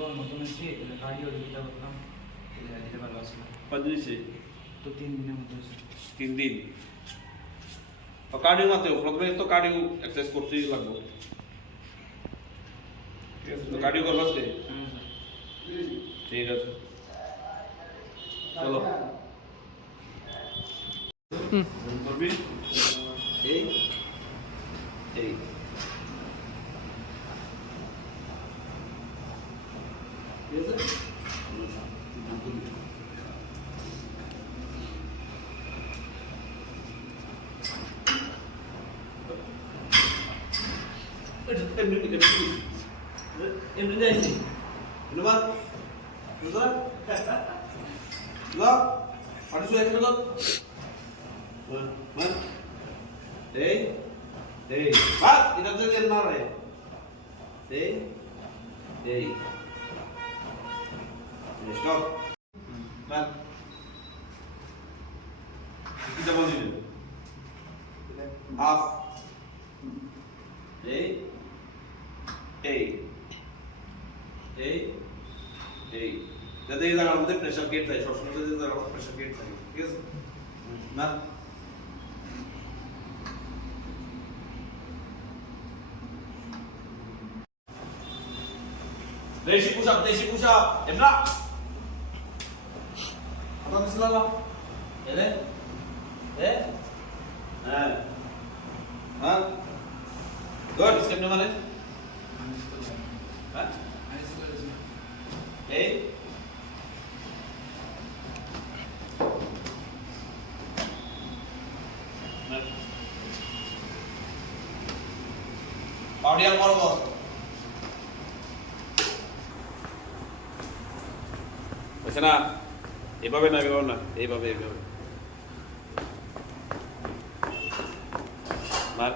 নতুন এসেছি কার্ডিও যেটা করলাম যেতে ভালো আসলে কতদিন তো 3 দিনের মধ্যে 3 দিন তো কার্ডিও মাত্র প্রথমে তো কার্ডিও এক্সারসাইজ করতেই লাগবে ঠিক আছে তো কার্ডিও করবা আজকে ঠিক আছে চলো করবি এই এই ঠিক আছে এমনি যাইছি ধন্যবাদ ধন্যবাদ লক আটশো এক লক এই এই বাস এটা তো না রে এই এই স্টপ বাস কিটা বলিলে হাফ এই এই এই এই যাতে এই জায়গার মধ্যে প্রেসার গেট থাকে সবসময় যাতে জায়গার মধ্যে প্রেসার গেট থাকে ঠিক আছে না দেশি পুশ আপ এমরা আটা মিসলালা এলে হ্যাঁ হ্যাঁ গুড স্টেপ মানে হ্যাঁ এই পাউডিয়ার করব বুঝছ না এভাবে না এইভাবে মার